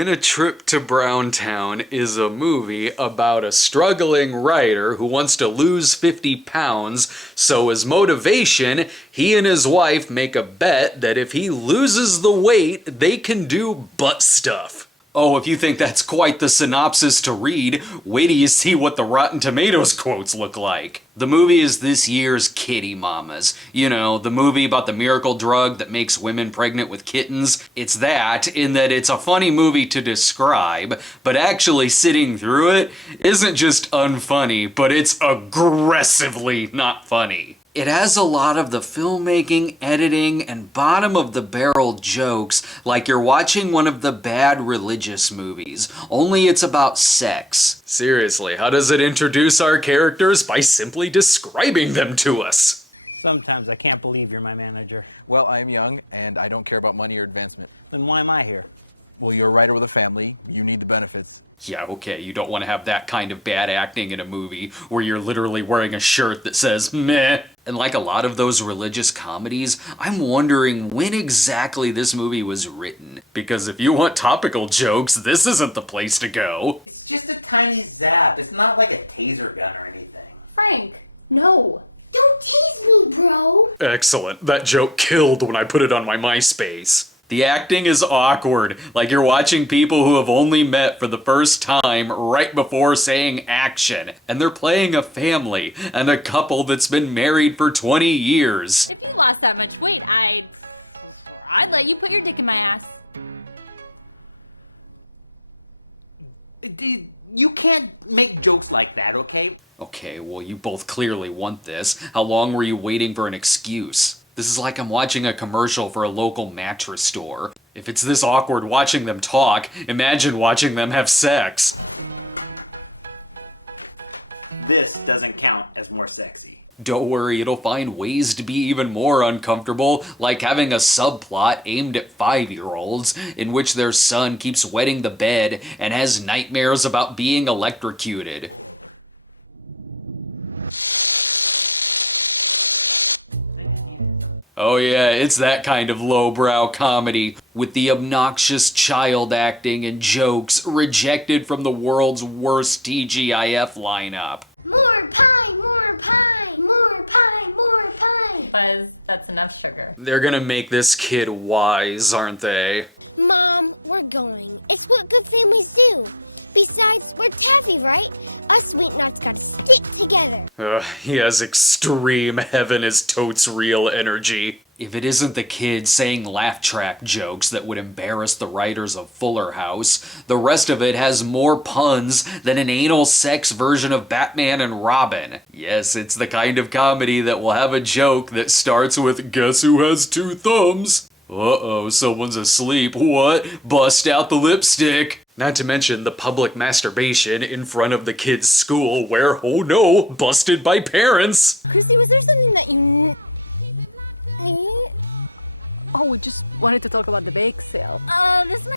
Win a Trip to Browntown is a movie about a struggling writer who wants to lose 50 pounds, so as motivation, he and his wife make a bet that if he loses the weight, they can do butt stuff. Oh, if you think that's quite the synopsis to read, wait till you see what the Rotten Tomatoes quotes look like. The movie is this year's Kitty Mamas. You know, the movie about the miracle drug that makes women pregnant with kittens. It's that, in that it's a funny movie to describe, but actually sitting through it isn't just unfunny, but it's aggressively not funny. It has a lot of the filmmaking, editing, and bottom-of-the-barrel jokes like you're watching one of the bad religious movies, only it's about sex. Seriously, how does it introduce our characters? By simply describing them to us. Sometimes I can't believe you're my manager. Well, I'm young, and I don't care about money or advancement. Then why am I here? Well, you're a writer with a family. You need the benefits. Yeah, okay, you don't want to have that kind of bad acting in a movie where you're literally wearing a shirt that says meh. And like a lot of those religious comedies, I'm wondering when exactly this movie was written. Because if you want topical jokes, this isn't the place to go. It's just a tiny zap. It's not like a taser gun or anything. Frank, no. Don't tease me, bro. Excellent. That joke killed when I put it on my MySpace. The acting is awkward, like you're watching people who have only met for the first time right before saying action, and they're playing a family and a couple that's been married for 20 years. If you lost that much weight, I'd let you put your dick in my ass. You can't make jokes like that, okay? Okay, well, you both clearly want this. How long were you waiting for an excuse? This is like I'm watching a commercial for a local mattress store. If it's this awkward watching them talk, imagine watching them have sex. This doesn't count as more sexy. Don't worry, it'll find ways to be even more uncomfortable, like having a subplot aimed at 5-year-olds, in which their son keeps wetting the bed and has nightmares about being electrocuted. Oh yeah, it's that kind of lowbrow comedy, with the obnoxious child acting and jokes rejected from the world's worst TGIF lineup. More pie, more pie, more pie, more pie. Buzz, that's enough sugar. They're gonna make this kid wise, aren't they? Mom, we're going. It's what good families do. Besides, we're taffy, right? Us sweethearts gotta stick together. He has extreme heaven is totes real energy. If it isn't the kid saying laugh track jokes that would embarrass the writers of Fuller House, the rest of it has more puns than an anal sex version of Batman and Robin. Yes, it's the kind of comedy that will have a joke that starts with "Guess who has 2 thumbs?" Uh-oh, someone's asleep. What? Bust out the lipstick. Not to mention the public masturbation in front of the kid's school where, oh no, busted by parents. Chrissy, was there something that you... Oh, we just wanted to talk about the bake sale.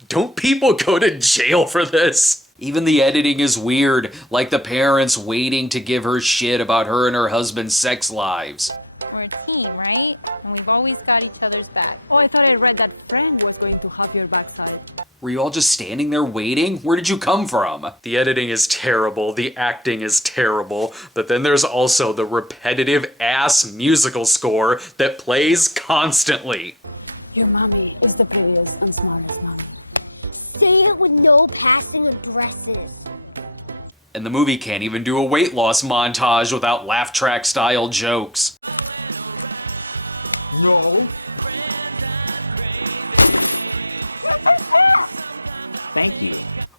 Don't people go to jail for this? Even the editing is weird, like the parents waiting to give her shit about her and her husband's sex lives. We're a team, right? And we've always got each other's back. Oh, I thought I read that friend was going to have your backside. Were you all just standing there waiting? Where did you come from? The editing is terrible, the acting is terrible, but then there's also the repetitive ass musical score that plays constantly. Your mommy is the prettiest and smartest mommy. Say it with no passing aggresses. And the movie can't even do a weight loss montage without laugh track style jokes. No. Thank you.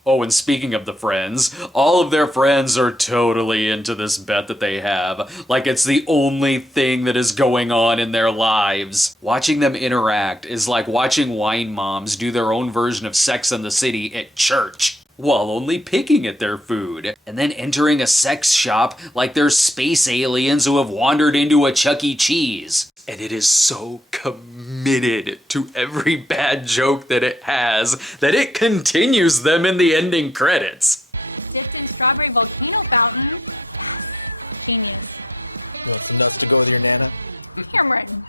Oh, and speaking of the friends, all of their friends are totally into this bet that they have, like it's the only thing that is going on in their lives. Watching them interact is like watching wine moms do their own version of Sex and the City at church, while only picking at their food, and then entering a sex shop like they're space aliens who have wandered into a Chuck E. Cheese. And it is so committed to every bad joke that it has that it continues them in the ending credits. Dipped in strawberry volcano fountain. Genius. You want some nuts to go with your nana? Cameron,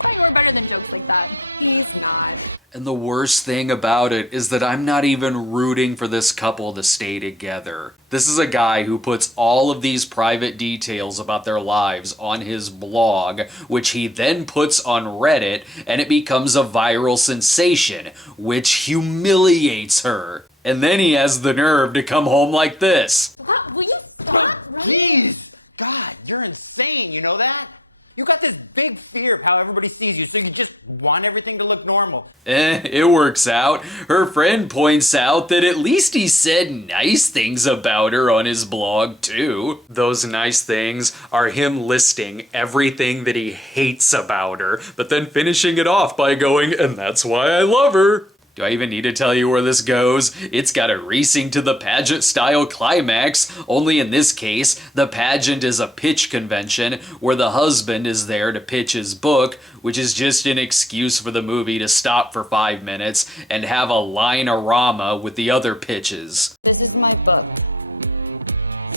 thought you were better than jokes like that. He's not. And the worst thing about it is that I'm not even rooting for this couple to stay together. This is a guy who puts all of these private details about their lives on his blog, which he then puts on Reddit, and it becomes a viral sensation, which humiliates her. And then he has the nerve to come home like this. What? Will you stop? Jeez! God, you're insane, you know that? You got this big fear of how everybody sees you, so you just want everything to look normal. It works out. Her friend points out that at least he said nice things about her on his blog, too. Those nice things are him listing everything that he hates about her, but then finishing it off by going, and that's why I love her. Do I even need to tell you where this goes? It's got a racing to the pageant style climax, only in this case, the pageant is a pitch convention where the husband is there to pitch his book, which is just an excuse for the movie to stop for 5 minutes and have a line-a-rama with the other pitches. This is my book.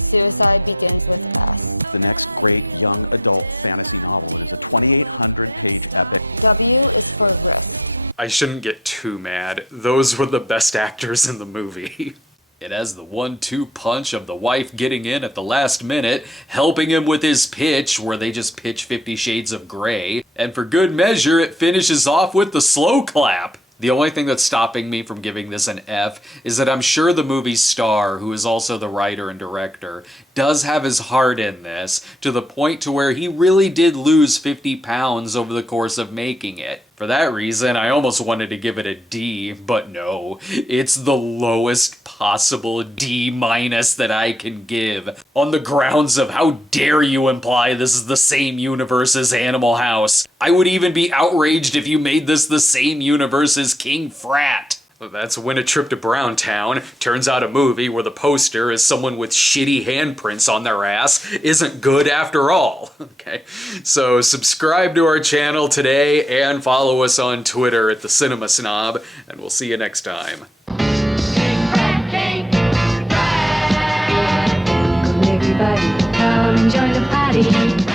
Suicide Begins with Us. The next great young adult fantasy novel, and it's a 2,800-page epic. W is for risk. I shouldn't get too mad. Those were the best actors in the movie. It has the 1-2 punch of the wife getting in at the last minute, helping him with his pitch, where they just pitch 50 Shades of Grey. And for good measure, it finishes off with the slow clap. The only thing that's stopping me from giving this an F is that I'm sure the movie's star, who is also the writer and director, does have his heart in this, to the point to where he really did lose 50 pounds over the course of making it. For that reason, I almost wanted to give it a D, but no, it's the lowest possible D- that I can give, on the grounds of how dare you imply this is the same universe as Animal House. I would even be outraged if you made this the same universe as King Frat. That's When a Trip to Browntown turns out a movie where the poster is someone with shitty handprints on their ass isn't good after all. Okay, so subscribe to our channel today and follow us on Twitter at The Cinema Snob, and we'll see you next time. Everybody, come and join the party.